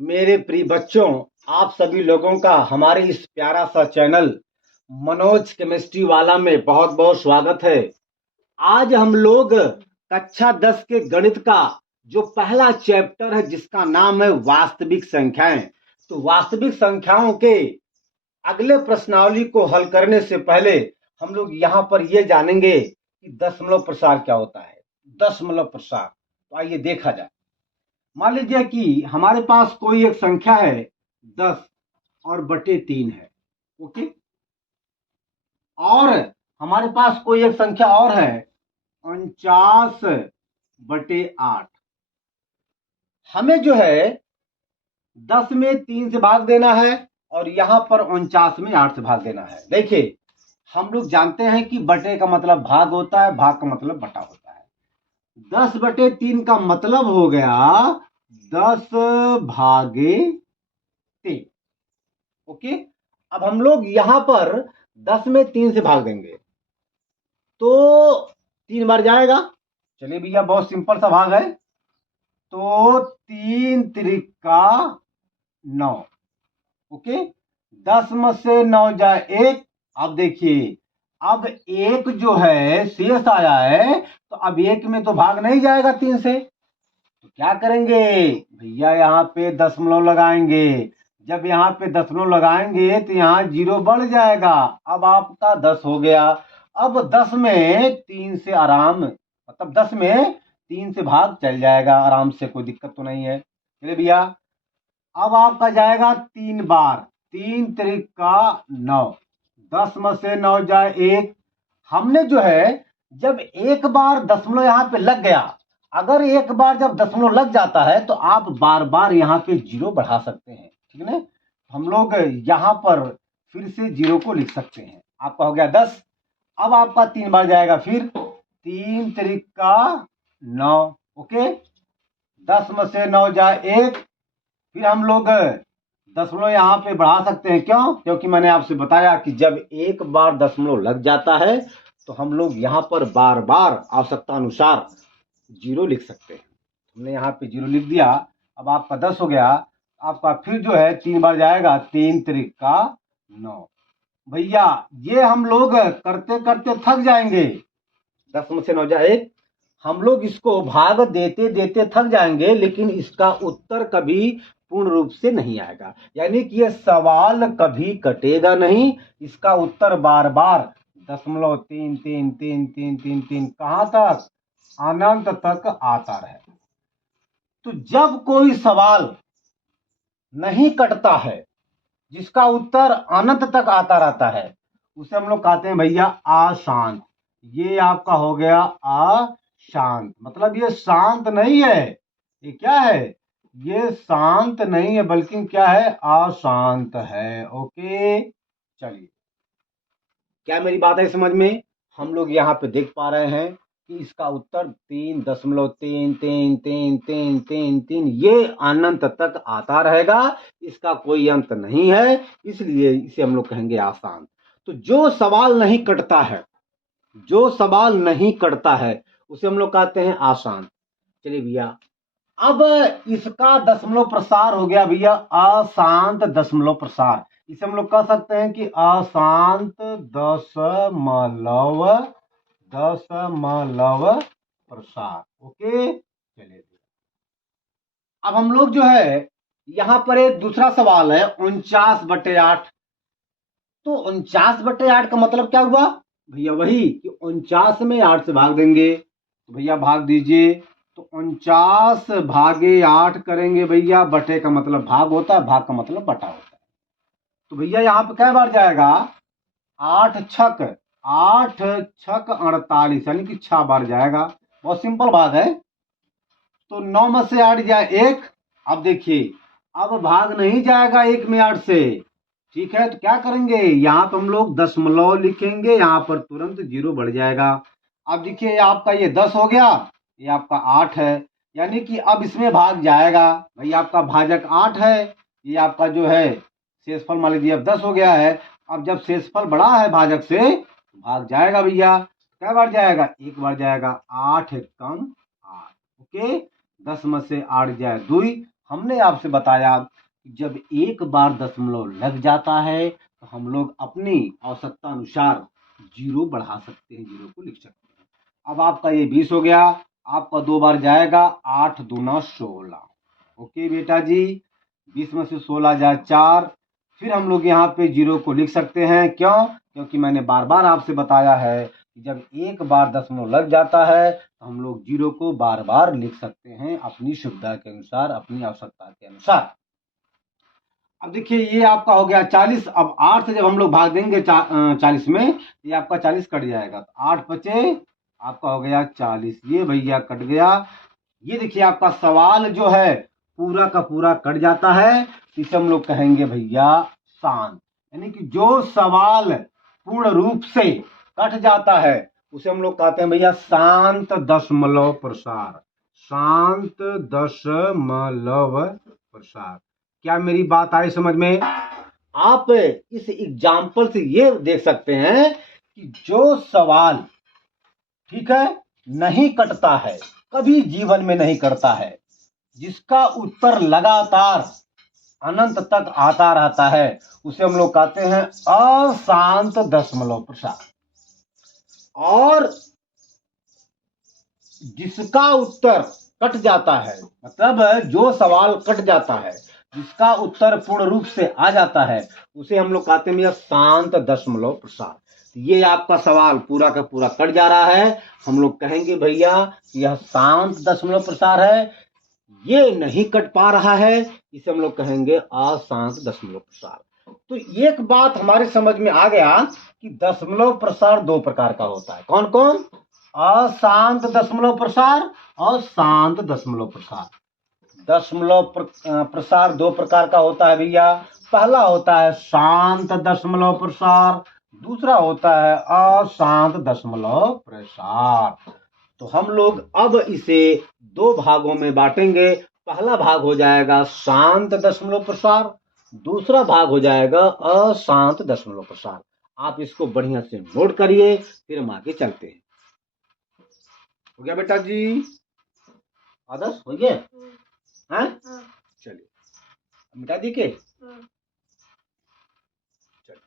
मेरे प्रिय बच्चों, आप सभी लोगों का हमारे इस प्यारा सा चैनल मनोज केमिस्ट्री वाला में बहुत बहुत स्वागत है। आज हम लोग कक्षा 10 के गणित का जो पहला चैप्टर है जिसका नाम है वास्तविक संख्याएं। तो वास्तविक संख्याओं के अगले प्रश्नावली को हल करने से पहले हम लोग यहाँ पर ये जानेंगे कि दशमलव प्रसार क्या होता है। दशमलव प्रसार, तो आइए देखा जाए। मान लीजिए कि हमारे पास कोई एक संख्या है 10 और बटे 3 है। ओके, और हमारे पास कोई एक संख्या और है 49/8। हमें जो है 10 में 3 से भाग देना है और यहां पर 49 में 8 से भाग देना है। देखिए, हम लोग जानते हैं कि बटे का मतलब भाग होता है, भाग का मतलब बटा होता है। 10/3 का मतलब हो गया 10/3। ओके, अब हम लोग यहां पर 10 में 3 से भाग देंगे तो 3 बार जाएगा। चलिए भैया, बहुत सिंपल सा भाग है। तो 3 त्रिका 9। ओके, 10 में से 9 जाए 1। अब देखिए, अब एक जो है शेष आया है, तो अब एक में तो भाग नहीं जाएगा 3 से, तो क्या करेंगे भैया, यहाँ पे दशमलव लगाएंगे। जब यहाँ पे दशमलव लगाएंगे तो यहाँ 0 बढ़ जाएगा। अब आपका 10 हो गया। अब 10 में 3 से आराम, मतलब 10 में 3 से भाग चल जाएगा आराम से, कोई दिक्कत तो नहीं है। चलिए भैया, अब आपका जाएगा 3 बार। 3 त्रिका 9। 10 में से 9 जाए 1। हमने जो है, जब एक बार दशमलव यहाँ पे लग गया, अगर एक बार जब दशमलव लग जाता है तो आप बार बार यहाँ पे 0 बढ़ा सकते हैं, ठीक है ना। हम लोग यहाँ पर फिर से 0 को लिख सकते हैं। आपका हो गया 10। अब आपका 3 बार जाएगा, फिर 3 त्रिका 9। ओके, 10 में से 9 जाए 1। फिर हम लोग दशमलव यहाँ पे बढ़ा सकते हैं। क्यों? क्योंकि मैंने आपसे बताया कि जब एक बार दशमलव लग जाता है तो हम लोग यहाँ पर बार बार आवश्यकता अनुसार 0 लिख सकते हैं। हमने यहाँ पे 0 लिख दिया। अब आपका 10 हो गया। आपका फिर जो है 3 बार जाएगा। 3 त्रिका 9। भैया, ये हम लोग करते करते थक जाएंगे। 10 में से 9 जाए 1। हम लोग इसको भाग देते देते थक जाएंगे, लेकिन इसका उत्तर कभी पूर्ण रूप से नहीं आएगा। यानी कि यह सवाल कभी कटेगा नहीं। इसका उत्तर बार बार 0.3333333 कहां तक, अनंत तक आता रहे। तो जब कोई सवाल नहीं कटता है, जिसका उत्तर अनंत तक आता रहता है, उसे हम लोग कहते हैं भैया अशांत। ये आपका हो गया अशांत, मतलब ये शांत नहीं है। ये क्या है? ये शांत नहीं है, बल्कि क्या है, अशांत है। ओके, चलिए, क्या मेरी बात है समझ में? हम लोग यहाँ पे देख पा रहे हैं कि इसका उत्तर 3.33333 ये अनंत तक आता रहेगा। इसका कोई अंत नहीं है, इसलिए इसे हम लोग कहेंगे आसान। तो जो सवाल नहीं कटता है, जो सवाल नहीं कटता है, उसे हम लोग कहते हैं आसान। चलिए भैया, अब इसका दशमलव प्रसार हो गया भैया अशांत दशमलव प्रसार। इसे हम लोग कह सकते हैं कि अशांत दशमलव दशमलव प्रसार। ओके, चलिए, अब हम लोग जो है यहां पर एक दूसरा सवाल है 49/8। तो 49/8 का मतलब क्या हुआ भैया? वही कि 49 में 8 से भाग देंगे। तो भैया भाग दीजिए। तो 49/8 करेंगे भैया। बटे का मतलब भाग होता है, भाग का मतलब बटा होता है। तो भैया यहाँ पे क्या बार जाएगा? 8 छक 48, यानी कि 6 बार जाएगा। बहुत सिंपल बात है। तो 9 में से 8 जाए 1। अब देखिए, अब भाग नहीं जाएगा 1 में 8 से, ठीक है। तो क्या करेंगे, यहाँ पर हम लोग दशमलव लिखेंगे, यहाँ पर तुरंत 0 बढ़ जाएगा। अब देखिए, आपका ये 10 हो गया, ये आपका 8 है, यानी कि अब इसमें भाग जाएगा। भाई आपका भाजक 8 है, ये आपका जो है शेषफल मान लीजिए अब 10 हो गया है। अब जब शेषफल बड़ा है भाजक से, भाग जाएगा भैया। क्या बार जाएगा? 1 बार जाएगा। 8 कम 8। ओके, 10 में से 8 जाए 2। हमने आपसे बताया कि जब एक बार दशमलव लग जाता है तो हम लोग अपनी आवश्यकता अनुसार जीरो बढ़ा सकते हैं, जीरो को लिख सकते हैं। अब आपका ये 20 हो गया, आपका 2 बार जाएगा, 8 दूना 16। ओके बेटा जी, 20 में से 16 जाए 4। फिर हम लोग यहाँ पे जीरो को लिख सकते हैं, क्यों? क्योंकि मैंने बार बार आपसे बताया है कि जब एक बार दशमलव लग जाता है तो हम लोग जीरो को बार बार लिख सकते हैं अपनी सुविधा के अनुसार, अपनी आवश्यकता के अनुसार। अब देखिए ये आपका हो गया 40। अब 8 से जब हम लोग भाग देंगे 40 में, ये आपका 40 कट जाएगा, तो 8 बचे, आपका हो गया 40। ये भैया कट गया। ये देखिए आपका सवाल जो है पूरा का पूरा कट जाता है, इसे हम लोग कहेंगे भैया शांत। यानी कि जो सवाल पूर्ण रूप से कट जाता है उसे हम लोग कहते हैं भैया शांत दशमलव प्रसार, शांत दशमलव प्रसार। क्या मेरी बात आई समझ में? आप इस एग्जाम्पल से ये देख सकते हैं कि जो सवाल, ठीक है, नहीं कटता है, कभी जीवन में नहीं कटता है, जिसका उत्तर लगातार अनंत तक आता रहता है, उसे हम लोग कहते हैं अशांत दशमलव प्रसार। और जिसका उत्तर कट जाता है, मतलब जो सवाल कट जाता है, जिसका उत्तर पूर्ण रूप से आ जाता है, उसे हम लोग कहते हैं शांत दशमलव प्रसार। ये आपका सवाल पूरा का पूरा कट जा रहा है, हम लोग कहेंगे भैया यह शांत दशमलव प्रसार है। ये नहीं कट पा रहा है, इसे हम लोग कहेंगे अशांत दशमलव प्रसार। तो एक बात हमारे समझ में आ गया कि दशमलव प्रसार दो प्रकार का होता है। कौन कौन? अशांत दशमलव प्रसार और शांत दशमलव प्रसार। दशमलव प्रसार दो प्रकार का होता है भैया। पहला होता है शांत दशमलव प्रसार, दूसरा होता है अशांत दशमलव प्रसार। तो हम लोग अब इसे दो भागों में बांटेंगे। पहला भाग हो जाएगा शांत दशमलव प्रसार, दूसरा भाग हो जाएगा अशांत दशमलव प्रसार। आप इसको बढ़िया से नोट करिए, फिर हम आगे चलते हैं। हो गया बेटा जी? आदर्श हो गया? हाँ, चलिए मिटा दी के। चलिए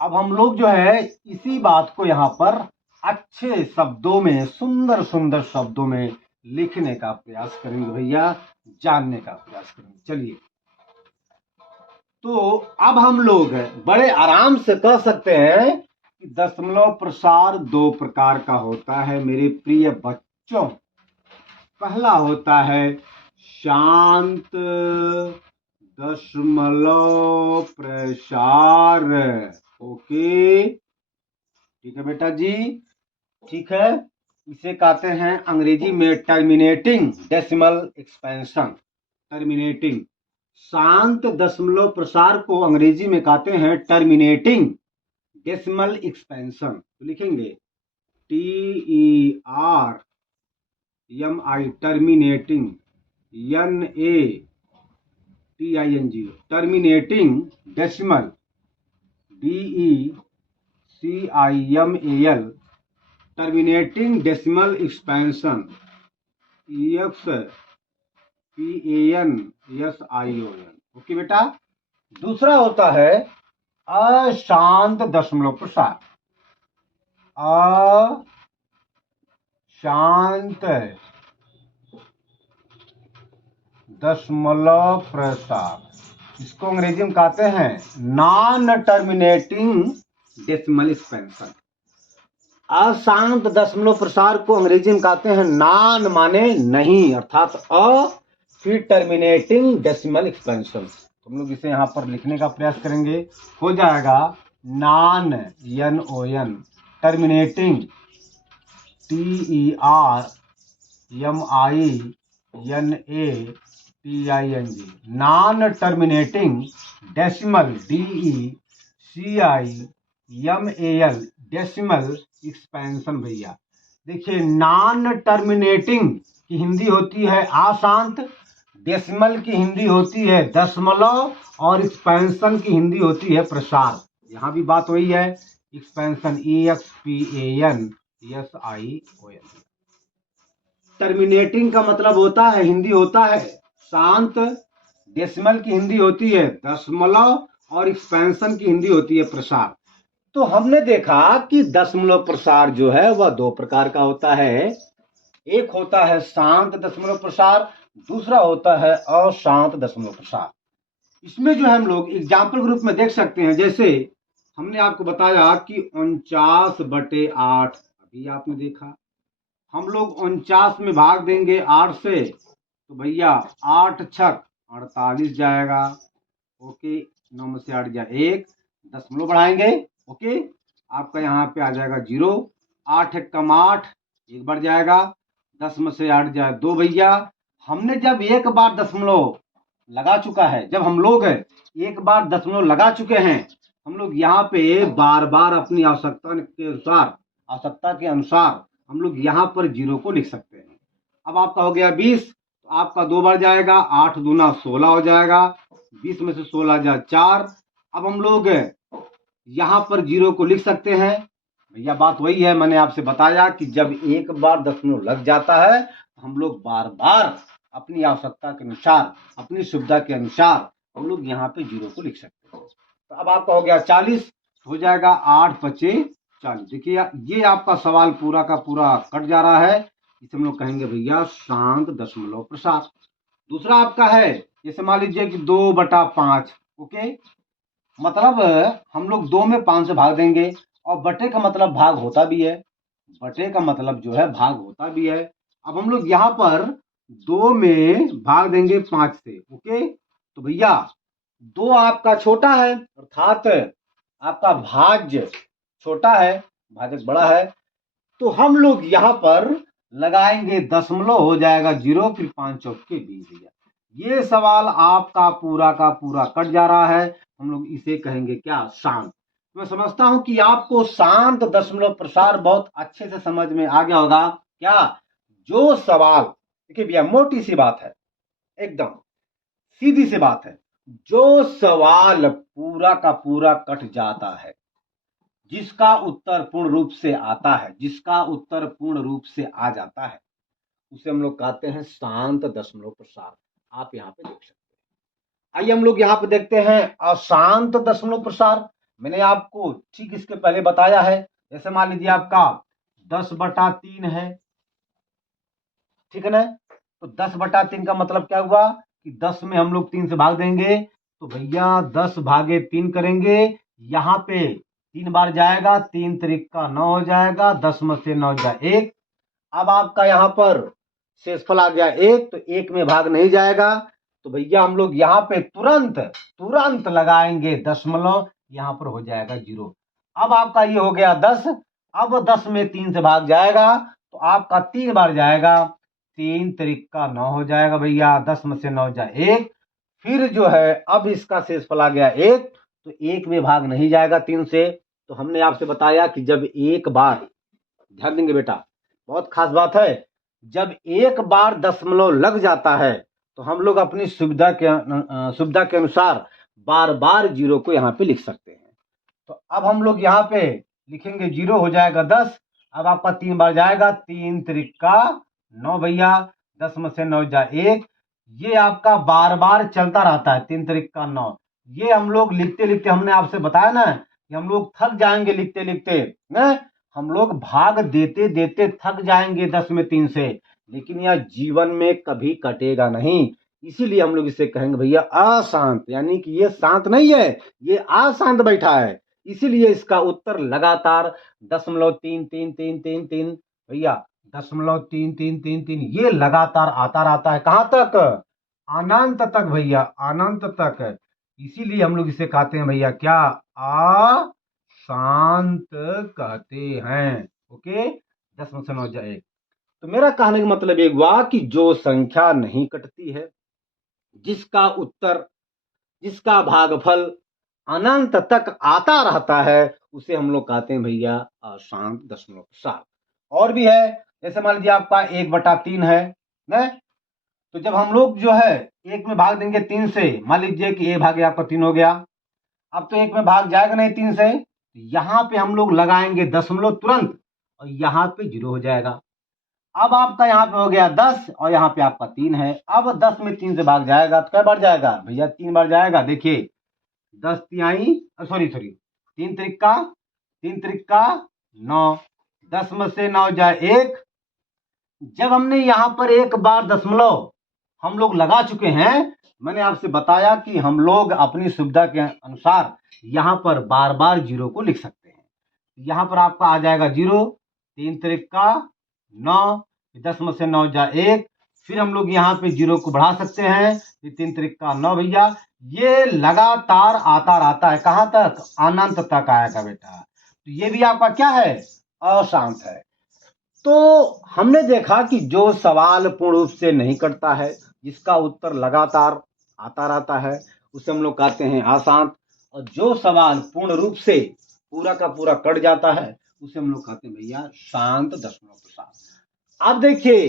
अब हम लोग जो है इसी बात को यहाँ पर अच्छे शब्दों में, सुंदर सुंदर शब्दों में लिखने का प्रयास करेंगे भैया, जानने का प्रयास करेंगे। चलिए, तो अब हम लोग बड़े आराम से कह सकते हैं कि दशमलव प्रसार दो प्रकार का होता है मेरे प्रिय बच्चों। पहला होता है शांत दशमलव प्रसार। ओके, ठीक है बेटा जी, ठीक है। इसे कहते हैं अंग्रेजी में टर्मिनेटिंग डेसिमल एक्सपेंशन। टर्मिनेटिंग, शांत दशमलव प्रसार को अंग्रेजी में कहते हैं टर्मिनेटिंग डेसिमल एक्सपेंशन। तो लिखेंगे TERMI, terminating, NATING, terminating decimal, DECIMAL, terminating decimal expansion, EXPANSION। Okay बेटा। दूसरा होता है अशांत दशमलव प्रसार। अशांत दशमलव प्रसार, इसको अंग्रेजी में कहते हैं नॉन टर्मिनेटिंग डेसिमल एक्सपेंशन। अशांत दशमलव प्रसार को अंग्रेजी में कहते हैं नॉन माने नहीं, अर्थात अ, फिर टर्मिनेटिंग डेसिमल एक्सपेंशन। हम लोग इसे यहाँ पर लिखने का प्रयास करेंगे, हो जाएगा non, NON, terminating, TERMINATING, non terminating decimal, DECIMAL, decimal expansion. भैया देखिए, नॉन टर्मिनेटिंग की हिंदी होती है अशांत, डेसिमल की हिंदी होती है दशमलव, और एक्सपेंशन की हिंदी होती है प्रसार। यहाँ भी बात वही है, एक्सपेंशन, EXPANSION। टर्मिनेटिंग का मतलब होता है, हिंदी होता है शांत, डेसिमल की हिंदी होती है दशमलव, और एक्सपेंशन की हिंदी होती है प्रसार। तो हमने देखा कि दशमलव प्रसार जो है वह दो प्रकार का होता है। एक होता है शांत दशमलव प्रसार, दूसरा होता है अशांत दशमलव प्रसार। इसमें जो है हम लोग एग्जाम्पल ग्रुप में देख सकते हैं, जैसे हमने आपको बताया कि 49/8, अभी आपने देखा हम लोग 49 में भाग देंगे 8 से, तो भैया 8 छक 48 जाएगा। ओके, 9 में से 8 जाए 1, दशमलव बढ़ाएंगे। ओके, आपका यहाँ पे आ जाएगा 0, 8 एक कम 8, 1 बढ़ जाएगा, 10 में से 8 जाए 2। भैया हमने जब एक बार दशमलव लगा चुका है, जब हम लोग एक बार दशमलव लगा चुके हैं, हम लोग यहाँ पे बार बार अपनी आवश्यकता के अनुसार हम लोग यहाँ पर 0 को लिख सकते हैं। अब आपका हो गया 20, तो आपका 2 बार जाएगा, 8 दूना 16 हो जाएगा, 20 में से 16 जाए 4। अब हम लोग यहाँ पर 0 को लिख सकते हैं। भैया बात वही है, मैंने आपसे बताया कि जब एक बार दशमलव लग जाता है तो हम लोग बार बार अपनी आवश्यकता के अनुसार, अपनी सुविधा के अनुसार हम लोग यहाँ पे 0 को लिख सकते हैं। तो अब आपका हो गया 40, हो जाएगा 8 पचे 40। देखिए ये आपका सवाल पूरा का पूरा कट जा रहा है, इसे हम लोग कहेंगे भैया शांत दशमलव प्रसार। दूसरा आपका है, जैसे मान लीजिए कि 2/5। ओके, मतलब हम लोग 2 में 5 से भाग देंगे, और बटे का मतलब भाग होता भी है, बटे का मतलब जो है भाग होता भी है। अब हम लोग यहाँ पर 2 में भाग देंगे 5 से। ओके, तो भैया 2 आपका छोटा है, अर्थात आपका भाज्य छोटा है, भाजक बड़ा है, तो हम लोग यहाँ पर लगाएंगे दशमलव, हो जाएगा 0, फिर 5 चौके 20। भैया ये सवाल आपका पूरा का पूरा कट जा रहा है, हम लोग इसे कहेंगे क्या, शांत। मैं समझता हूं कि आपको शांत दशमलव प्रसार बहुत अच्छे से समझ में आ गया होगा। क्या, जो सवाल, देखिए भैया मोटी सी बात है, एकदम सीधी सी बात है, जो सवाल पूरा का पूरा कट जाता है, जिसका उत्तर पूर्ण रूप से आता है, जिसका उत्तर पूर्ण रूप से आ जाता है, उसे हम लोग कहते हैं शांत दशमलव प्रसार। आप यहाँ पे देख सकते हैं। आइए हम लोग यहाँ पे देखते हैं अशांत दशमलव प्रसार। मैंने आपको ठीक इसके पहले बताया है, जैसे मान लीजिए आपका 10/3 है, ठीक है ना। तो 10/3 का मतलब क्या हुआ कि 10 में हम लोग 3 से भाग देंगे, तो भैया 10 भागे 3 करेंगे, यहाँ पे 3 बार जाएगा, 3 त्रिका 9 हो जाएगा, 10 में से 9 जाए 1। अब आपका यहाँ पर शेषफल आ गया 1, तो 1 में भाग नहीं जाएगा, तो भैया हम लोग यहाँ पे तुरंत तुरंत लगाएंगे दशमलव, यहाँ पर हो जाएगा 0। अब आपका ये हो गया 10, अब 10 में 3 से भाग जाएगा, तो आपका 3 बार जाएगा, 3 त्रिका 9 हो जाएगा भैया, 10 में से 9 जाए 1। फिर जो है अब इसका शेषफल आ गया 1, तो 1 में भाग नहीं जाएगा 3 से। तो हमने आपसे बताया कि जब एक बार, ध्यान देंगे बेटा, बहुत खास बात है, जब एक बार दशमलव लग जाता है तो हम लोग अपनी सुविधा के अनुसार बार बार 0 को यहाँ पे लिख सकते हैं। तो अब हम लोग यहाँ पे लिखेंगे 0, हो जाएगा 10। अब आपका 3 बार जाएगा, 3 त्रिका 9 भैया, 10 में से 9 जा 1। ये आपका बार बार चलता रहता है, 3 त्रिका 9। ये हम लोग लिखते लिखते, हमने आपसे बताया ना कि हम लोग थक जाएंगे लिखते लिखते ना, हम लोग भाग देते देते थक जाएंगे 10 में 3 से, लेकिन यह जीवन में कभी कटेगा नहीं। इसीलिए हम लोग इसे कहेंगे भैया अशांत, यानी कि ये शांत नहीं है, ये अशांत बैठा है। इसीलिए इसका उत्तर लगातार 0.333333 भैया 0.3333 ये लगातार आता रहता है, कहां तक, अनंत तक भैया, अनंत तक। इसीलिए हम लोग इसे कहते हैं भैया क्या, अशांत कहते हैं। ओके, 10 में से 9 जाए 1। तो मेरा कहने का मतलब एक हुआ कि जो संख्या नहीं कटती है, जिसका उत्तर, जिसका भागफल अनंत तक आता रहता है, उसे हम लोग कहते हैं भैया अशांत दशमलव प्रसार। और भी है, जैसे मान लीजिए आपका 1/3 है ना, तो जब हम लोग जो है 1 में भाग देंगे 3 से, मान लीजिए कि 1 भागे आपका 3 हो गया, अब तो 1 में भाग जाएगा नहीं 3 से, यहाँ पे हम लोग लगाएंगे दशमलव तुरंत, और यहाँ पे 0 हो जाएगा। अब आपका यहाँ पे हो गया 10 और यहाँ पे आपका 3 है। अब 10 में 3 से भाग जाएगा तो क्या बार जाएगा भैया, 3 बार जाएगा। देखिए 10 तिहाई, सॉरी 3 त्रिका 9, 10 में से 9 जाए 1। जब हमने यहाँ पर एक बार दशमलव हम लोग लगा चुके हैं, मैंने आपसे बताया कि हम लोग अपनी सुविधा के अनुसार यहाँ पर बार बार जीरो को लिख सकते हैं। यहाँ पर आपका आ जाएगा 0, 3 त्रिका 9, 10 में से 9 जा 1। फिर हम लोग यहाँ पे जीरो को बढ़ा सकते हैं, ये 3 त्रिका 9 भैया। ये लगातार आता रहता है, कहाँ तक, अनंत तक आएगा बेटा। तो ये भी आपका क्या है, अशांत है। तो हमने देखा कि जो सवाल पूर्ण रूप से नहीं कटता है, जिसका उत्तर लगातार आता रहता है, उसे हम लोग कहते हैं अशांत। और जो सवाल पूर्ण रूप से पूरा का पूरा कट जाता है, उसे हम लोग कहते हैं भैया शांत दशमलव प्रसार। अब देखिए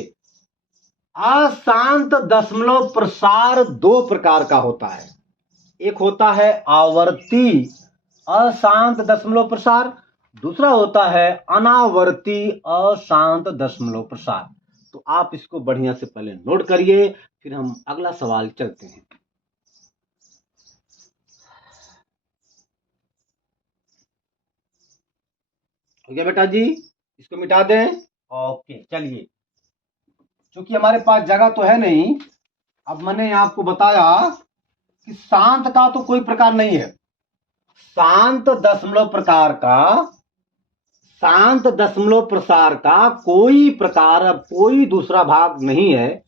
अशांत दशमलव प्रसार दो प्रकार का होता है। एक होता है आवर्ती अशांत दशमलव प्रसार, दूसरा होता है अनावर्ती अशांत दशमलव प्रसार। तो आप इसको बढ़िया से पहले नोट करिए, फिर हम अगला सवाल चलते हैं। ठीक है बेटा जी, इसको मिटा दें। ओके चलिए, क्योंकि हमारे पास जगह तो है नहीं, अब मैंने आपको बताया कि शांत का तो कोई प्रकार नहीं है। शांत दशमलव प्रकार का, शांत दशमलव प्रसार का कोई प्रकार, कोई दूसरा भाग नहीं है।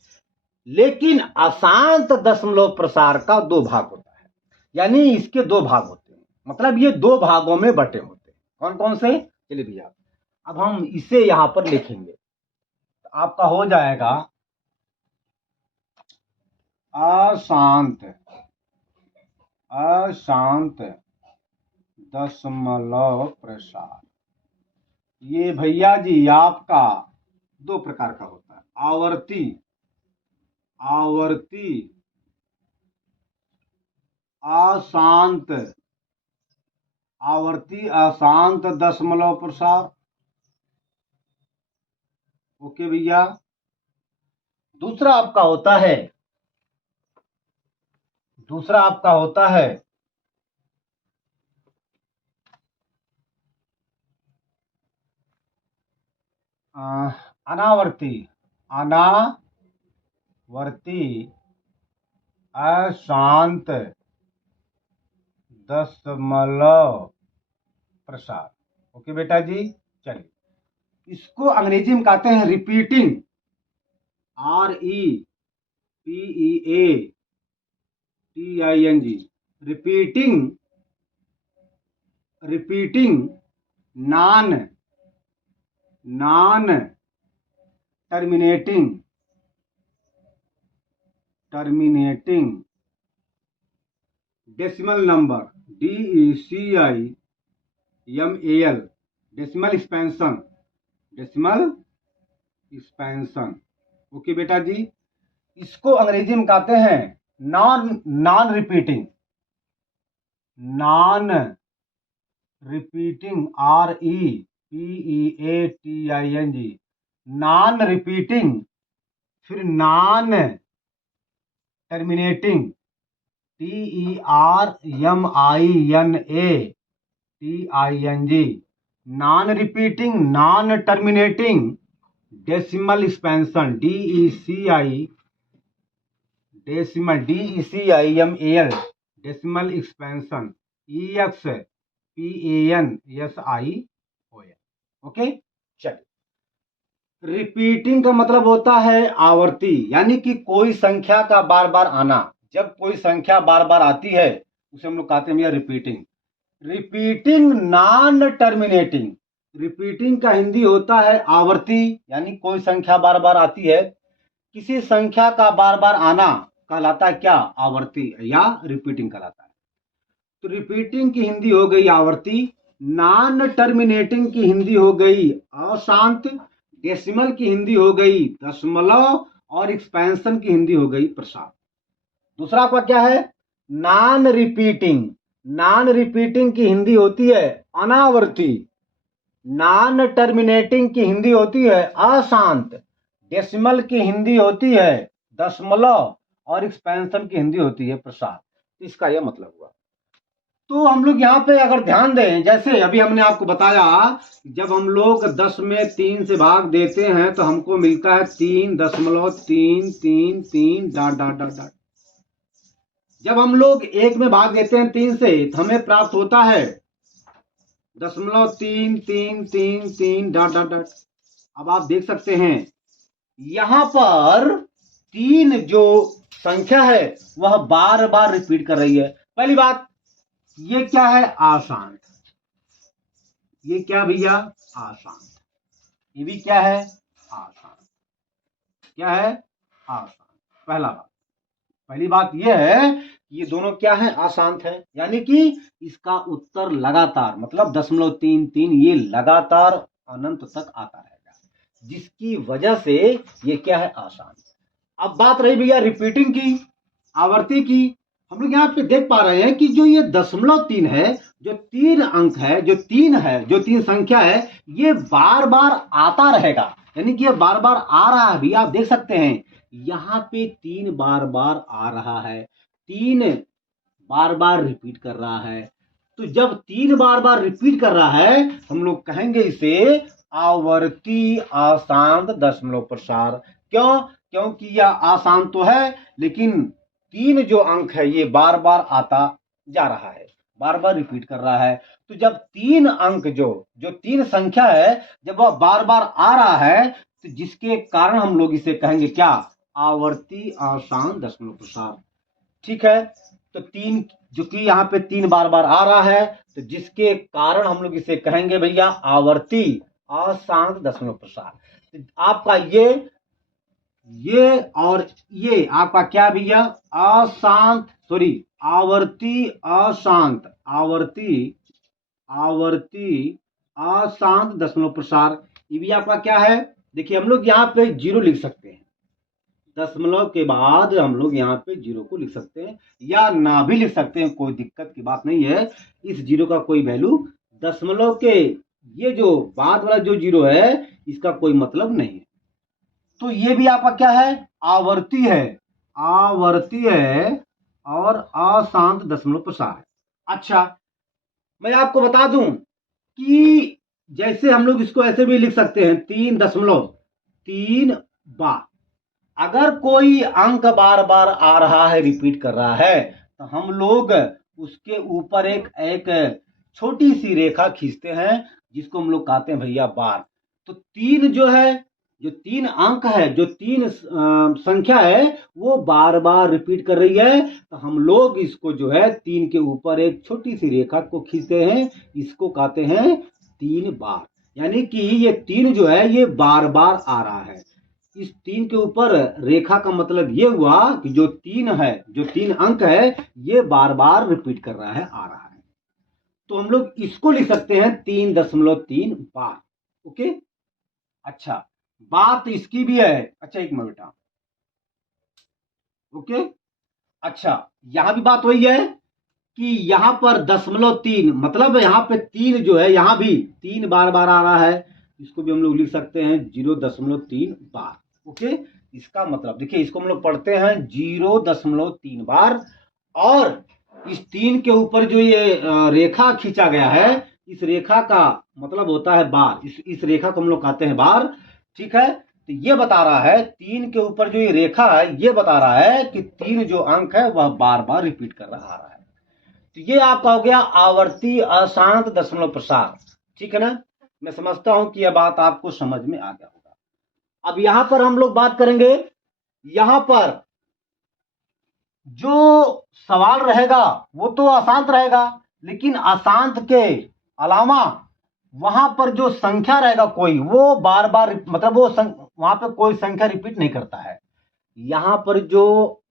लेकिन अशांत दशमलव प्रसार का दो भाग होता है, यानी इसके दो भाग होते हैं, मतलब ये दो भागों में बटे होते हैं। कौन कौन से, चलिए भैया अब हम इसे यहां पर लिखेंगे। तो आपका हो जाएगा अशांत, अशांत दशमलव प्रसार। ये भैया जी आपका दो प्रकार का होता है, आवर्ती, आवर्ती अशांत, आवर्ती अशांत दशमलव प्रसार। ओके भैया। दूसरा आपका होता है, दूसरा आपका होता है अनावर्ती, अनावर्ती अशांत दशमलव प्रसार। ओके बेटा जी, चलिए इसको अंग्रेजी में कहते हैं repeating, REPEATING, repeating, repeating non, non terminating, terminating decimal number, DECIMAL, decimal expansion, decimal expansion. Okay बेटा जी, इसको अंग्रेजी में कहते हैं non repeating, non repeating, REPEATING, non repeating, फिर non terminating, TERMINATING, non repeating non terminating decimal expansion, DECIMAL, decimal expansion, EXPANSION। Okay चलिए, repeating का मतलब होता है आवर्ती, यानी कि कोई संख्या का बार बार आना। जब कोई संख्या बार बार आती है उसे हम लोग कहते हैं repeating. Repeating non terminating, repeating का हिंदी होता है आवर्ती, यानी कोई संख्या बार बार आती है। किसी संख्या का बार बार आना कहलाता है क्या, आवर्ती या रिपीटिंग कहलाता है। तो रिपीटिंग की हिंदी हो गई आवर्ती, नॉन टर्मिनेटिंग की हिंदी हो गई अशांत, डेसिमल की हिंदी हो गई दशमलव, और एक्सपेंशन की हिंदी हो गई प्रसार। दूसरा आपका क्या है, नॉन रिपीटिंग, नॉन रिपीटिंग की हिंदी होती है अनावर्ती, नॉन टर्मिनेटिंग की हिंदी होती है अशांत, डेसिमल की हिंदी होती है दशमलव और एक्सपेंशन की हिंदी होती है प्रसार। इसका यह मतलब हुआ। तो हम लोग यहाँ पे अगर ध्यान दें, जैसे अभी हमने आपको बताया, जब हम लोग 10 में 3 से भाग देते हैं तो हमको मिलता है 3.333 डॉट डॉट डॉट डॉट। जब हम लोग 1 में भाग देते हैं 3 से तो हमें प्राप्त होता है 0.3333 डॉट डॉट डॉट। अब आप देख सकते हैं यहां पर 3 जो संख्या है वह बार बार रिपीट कर रही है। पहली बात, ये क्या है? आशांत। ये क्या भैया? आशांत। ये भी क्या है? आशांत। क्या है? आशांत। पहली बात यह है कि ये दोनों क्या है? आशांत है, यानी कि इसका उत्तर लगातार मतलब 0.33 ये लगातार अनंत तक आता रहेगा, जिसकी वजह से ये क्या है? आशांत। अब बात रही भैया रिपीटिंग की, आवर्ती की। हम लोग यहाँ पे देख पा रहे हैं कि जो ये 0.3 है, जो 3 अंक है, जो 3 है, जो 3 संख्या है, ये बार बार आता रहेगा, यानी कि ये बार बार आ रहा है। भैया आप देख सकते हैं यहाँ पे 3 बार बार आ रहा है, 3 बार बार रिपीट कर रहा है। तो जब 3 बार बार रिपीट कर रहा है हम लोग कहेंगे इसे आवर्ती अशांत दशमलव प्रसार। क्यों? क्योंकि यह आसान तो है लेकिन 3 जो अंक है ये बार बार आता जा रहा है, बार बार रिपीट कर रहा है। तो जब 3 अंक जो 3 संख्या है जब वह बार बार आ रहा है तो जिसके कारण हम लोग इसे कहेंगे क्या? आवर्ती अशांत दशमलव प्रसार। ठीक है, तो 3 जो कि यहाँ पे 3 बार बार आ रहा है तो जिसके कारण हम लोग इसे कहेंगे भैया आवर्ती अशांत दशमलव प्रसार। तो आपका ये और ये आपका क्या भैया? अशांत, सॉरी आवर्ती अशांत, आवर्ती अशांत दशमलव प्रसार। ये भी आपका क्या है? देखिए हम लोग यहाँ पे 0 लिख सकते हैं, दशमलव के बाद हम लोग यहाँ पे 0 को लिख सकते हैं या ना भी लिख सकते हैं, कोई दिक्कत की बात नहीं है। इस 0 का कोई वैल्यू, दशमलव के ये जो बाद वाला जो 0 है इसका कोई मतलब नहीं है। तो ये भी आपका क्या है? आवर्ती है, और अशांत दशमलव प्रसार है। अच्छा, मैं आपको बता दूं कि जैसे हम लोग इसको ऐसे भी लिख सकते हैं 3.3 बार। अगर कोई अंक बार बार आ रहा है, रिपीट कर रहा है, तो हम लोग उसके ऊपर एक छोटी सी रेखा खींचते हैं जिसको हम लोग कहते हैं भैया बार। तो 3 जो है, जो 3 अंक है, जो 3 संख्या है वो बार बार रिपीट कर रही है, तो हम लोग इसको जो है 3 के ऊपर एक छोटी सी रेखा को खींचते हैं, इसको कहते हैं 3 बार। यानी कि ये 3 जो है ये बार बार आ रहा है। इस 3 के ऊपर रेखा का मतलब ये हुआ कि जो 3 है, जो 3 अंक है ये बार बार रिपीट कर रहा है, आ रहा है। तो हम लोग इसको लिख सकते हैं 3.3 बार। ओके, अच्छा बात इसकी भी है। अच्छा एक मिनट बेटा, ओके। अच्छा यहां भी बात वही है कि यहां पर 0.3 मतलब यहां पे 3 जो है, यहां भी 3 बार बार आ रहा है, इसको भी हम लोग लिख सकते हैं 0.3 बार। ओके, इसका मतलब देखिए इसको हम लोग पढ़ते हैं 0.3 बार, और इस 3 के ऊपर जो ये रेखा खींचा गया है, इस रेखा का मतलब होता है बार। इस रेखा को हम लोग कहते हैं बार। ठीक है, तो ये बता रहा है 3 के ऊपर जो ये रेखा है ये बता रहा है कि 3 जो अंक है वह बार बार रिपीट कर रहा है। तो ये आपका हो गया आवर्ती अशांत दशमलव प्रसार। ठीक है ना, मैं समझता हूं कि यह बात आपको समझ में आ गया होगा। अब यहां पर हम लोग बात करेंगे, यहां पर जो सवाल रहेगा वो तो अशांत रहेगा, लेकिन अशांत के अलावा वहां पर जो संख्या रहेगा कोई, वो बार बार मतलब वो वहां पर कोई संख्या रिपीट नहीं करता है। यहां पर जो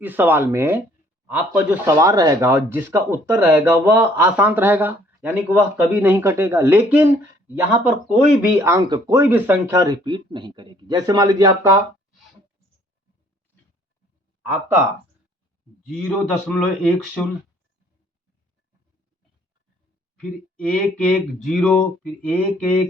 इस सवाल में आपका जो सवाल रहेगा और जिसका उत्तर रहेगा वह अशांत रहेगा, यानी कि वह कभी नहीं कटेगा, लेकिन यहां पर कोई भी अंक, कोई भी संख्या रिपीट नहीं करेगी। जैसे मान लीजिए आपका 0.10, फिर 110, फिर 1110,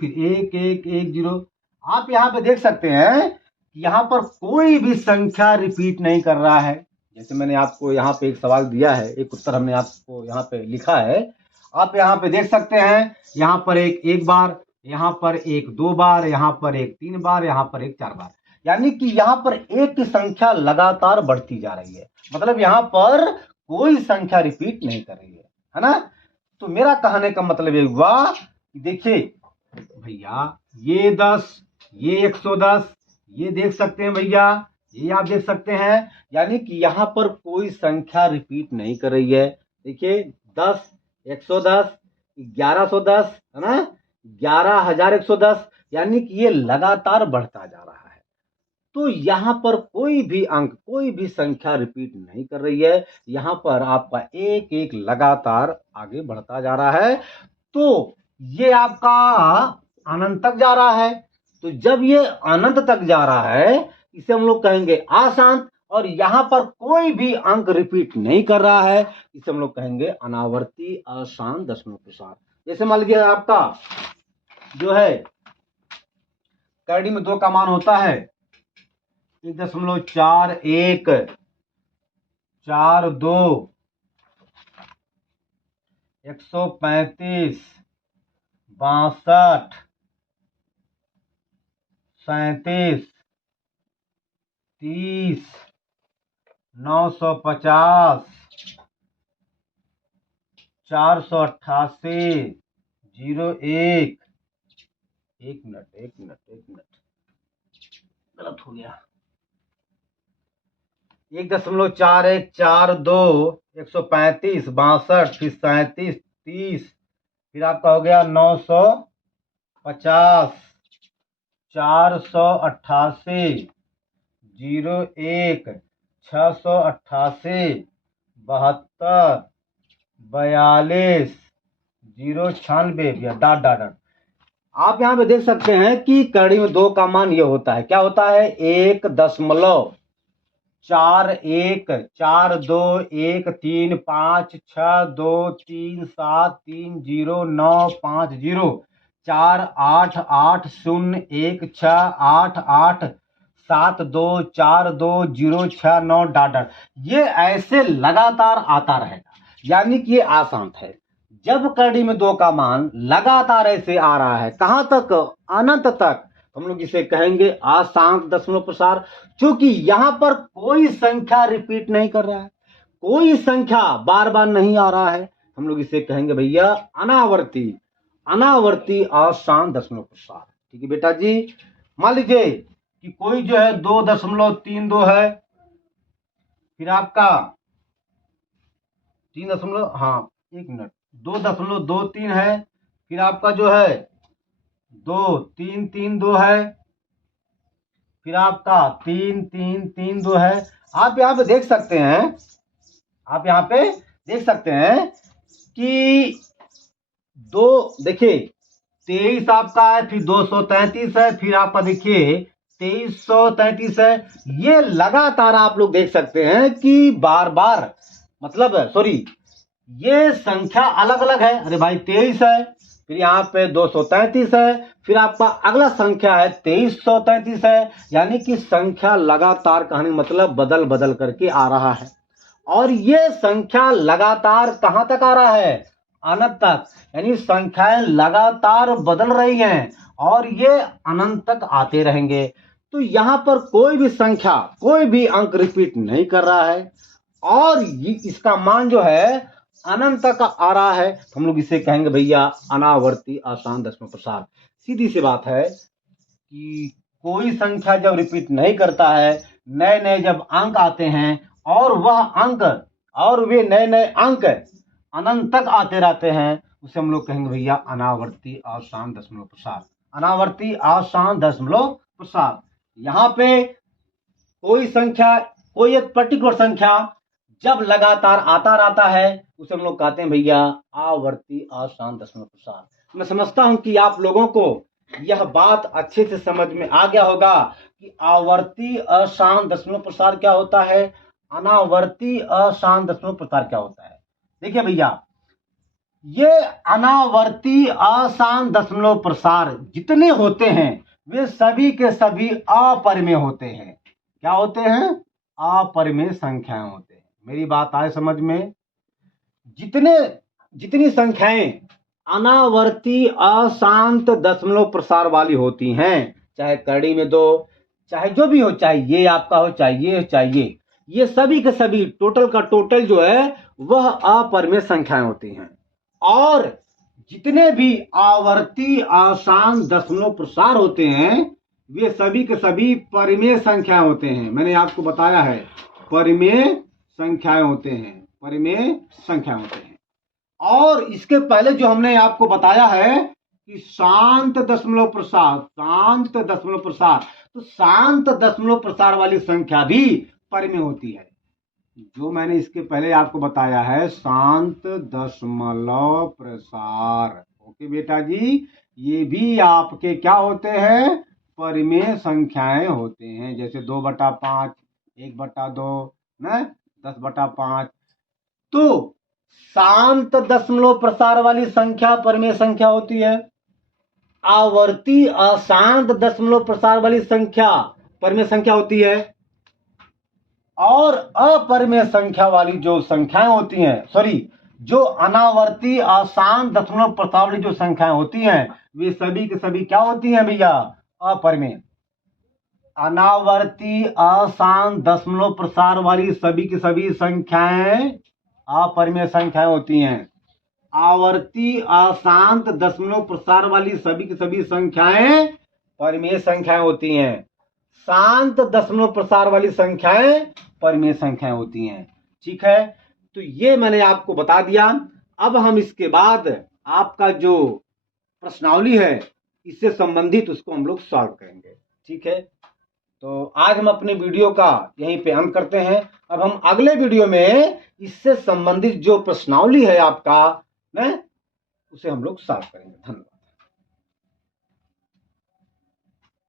फिर 1110, आप यहाँ पे देख सकते हैं कि यहाँ पर कोई भी संख्या रिपीट नहीं कर रहा है। जैसे मैंने आपको यहाँ पे एक सवाल दिया है, एक उत्तर हमने आपको यहाँ पे लिखा है, आप यहाँ पे देख सकते हैं, यहाँ पर एक बार, यहाँ पर एक 2 बार, यहाँ पर एक 3 बार, यहाँ पर एक 4 बार, यानी कि यहाँ पर एक की संख्या लगातार बढ़ती जा रही है। मतलब यहाँ पर कोई संख्या रिपीट नहीं कर रही है ना। तो मेरा कहने का मतलब ये हुआ कि देखिए भैया, ये 10, ये 110, ये देख सकते हैं भैया, ये आप देख सकते हैं, यानी कि यहाँ पर कोई संख्या रिपीट नहीं कर रही है। देखिए 10, 110, 1110 है ना, 11110, यानी कि ये लगातार बढ़ता जा रहा है। तो यहाँ पर कोई भी अंक, कोई भी संख्या रिपीट नहीं कर रही है। यहाँ पर आपका एक एक लगातार आगे बढ़ता जा रहा है। तो ये आपका अनंत तक जा रहा है। तो जब ये अनंत तक जा रहा है, इसे हम लोग कहेंगे अशांत। और यहाँ पर कोई भी अंक रिपीट नहीं कर रहा है, इसे हम लोग कहेंगे अनावर्ती अशांत दशमलव प्रसार। जैसे मान लीजिए आपका जो है करड़ी में 2 का मान होता है 1.41, 42, 135, 62, 37, 30, 950, 488, 01, एक मिनट गलत हो गया, 1.41, 42, 135, 62, फिर 37, 30, फिर आपका हो गया 950, 488, 01, 688, 72, 42, 096 भैया डॉट डॉट डॉट। आप यहाँ पे देख सकते हैं कि करड़ी में 2 का मान ये होता है, क्या होता है 1.41, 4, 2, 1, 3, 5, 6, 2, 3, 7, 3, 0, 9, 5, 0, 4, 8, 8, 0, 6, 9 डॉट डॉट। ये ऐसे लगातार आता रहेगा, यानी कि ये अशांत है। जब करड़ी में 2 का मान लगातार ऐसे आ रहा है, कहां तक, अनंत तक, हम लोग इसे कहेंगे अशांत दशमलव प्रसार। क्योंकि यहां पर कोई संख्या रिपीट नहीं कर रहा है, कोई संख्या बार बार नहीं आ रहा है, हम लोग इसे कहेंगे भैया अनावर्ती, अनावर्ती अशांत दशमलव प्रसार। ठीक है बेटा जी। मान लीजिए कि कोई जो है 2.32 है, फिर आपका 3 दशमलव, हाँ 1 मिनट, 2.23 है, फिर आपका जो है 2.332 है, फिर आपका 3.332 है। आप यहाँ पे देख सकते हैं, आप यहाँ पे देख सकते हैं कि देखिए 23 आपका है, फिर 233 है, फिर आपका देखिए 2333 है। ये लगातार आप लोग देख सकते हैं कि बार बार, मतलब सॉरी, ये संख्या अलग अलग है। अरे भाई 23 है, फिर यहाँ पे 233 है, फिर आपका अगला संख्या है 2333 है, यानी कि संख्या लगातार, कहने मतलब बदल बदल करके आ रहा है। और ये संख्या लगातार कहां तक आ रहा है, अनंत तक, यानी संख्याएं लगातार बदल रही हैं और ये अनंत तक आते रहेंगे। तो यहाँ पर कोई भी संख्या, कोई भी अंक रिपीट नहीं कर रहा है और इसका मान जो है अनंत तक आ रहा है। हम लोग इसे कहेंगे भैया अनावर्ती अशांत दशमलव प्रसार। सीधी सी बात है कि कोई संख्या जब रिपीट नहीं करता है, नए नए जब अंक आते हैं और वह अंक और वे नए नए अंक अनंत तक आते रहते हैं, उसे हम लोग कहेंगे भैया अनावर्ती अशांत दशमलव प्रसार, अनावर्ती अशांत दशमलव प्रसार। यहाँ पे कोई संख्या, कोई एक पर्टिकुलर संख्या जब लगातार आता रहता है, उसे हम लोग कहते हैं भैया आवर्ती अशांत दशमलव प्रसार। मैं समझता हूं कि आप लोगों को यह बात अच्छे से समझ में आ गया होगा कि आवर्ती अशांत दशमलव प्रसार क्या होता है, अनावर्ती अशांत दशमलव प्रसार क्या होता है। देखिए भैया, ये अनावर्ती अशांत दशमलव प्रसार जितने होते हैं, वे सभी के सभी अपरिमेय होते हैं। क्या होते हैं? अपरिमेय संख्याएं होते हैं। मेरी बात आए समझ में? जितनी संख्याएं अनावर्ती अशांत दशमलव प्रसार वाली होती हैं, चाहे कड़ी में दो, चाहे जो भी हो, चाहे ये आपका हो, चाहे ये हो, चाहे ये सभी के सभी टोटल का टोटल जो है वह अपरिमेय संख्याएं होती हैं। और जितने भी आवर्ती अशांत दशमलव प्रसार होते हैं वे सभी के सभी परिमेय संख्याएं होते हैं। मैंने आपको बताया है परिमेय संख्याएं होते हैं, परिमेय संख्या होते हैं। और इसके पहले जो हमने आपको बताया है कि शांत दशमलव प्रसार, शांत दशमलव प्रसार, तो शांत दशमलव प्रसार वाली संख्या भी परिमेय होती है। जो मैंने इसके पहले आपको बताया है शांत दशमलव प्रसार, ओके बेटा जी, ये भी आपके क्या होते हैं? परिमेय संख्याएं होते हैं। जैसे 2/5, 1/2, 10/5। तो शांत दशमलव प्रसार वाली संख्या परिमेय संख्या होती है। आवर्ती अशांत दशमलव प्रसार वाली संख्या परिमेय संख्या होती है। और अपरिमेय संख्या वाली जो संख्याएं होती हैं, जो अनावर्ती अशांत दशमलव प्रसार वाली जो संख्याएं होती हैं वे सभी के सभी क्या होती हैं भैया? अपरिमेय। अनावर्ती अशांत दशमलव प्रसार वाली सभी की सभी संख्याएं अपरिमेय संख्याएं होती हैं। आवर्ती अशांत दशमलव प्रसार वाली सभी की सभी संख्याएं परिमेय संख्याएं होती हैं। शांत दशमलव प्रसार वाली संख्याएं परिमेय संख्याएं होती हैं। ठीक है, तो ये मैंने आपको बता दिया। अब हम इसके बाद आपका जो प्रश्नावली है इससे संबंधित उसको हम लोग सॉल्व करेंगे। ठीक है, तो आज हम अपने वीडियो का यहीं पे अंत करते हैं। अब हम अगले वीडियो में इससे संबंधित जो प्रश्नावली है आपका उसे हम लोग सॉल्व करेंगे। धन्यवाद।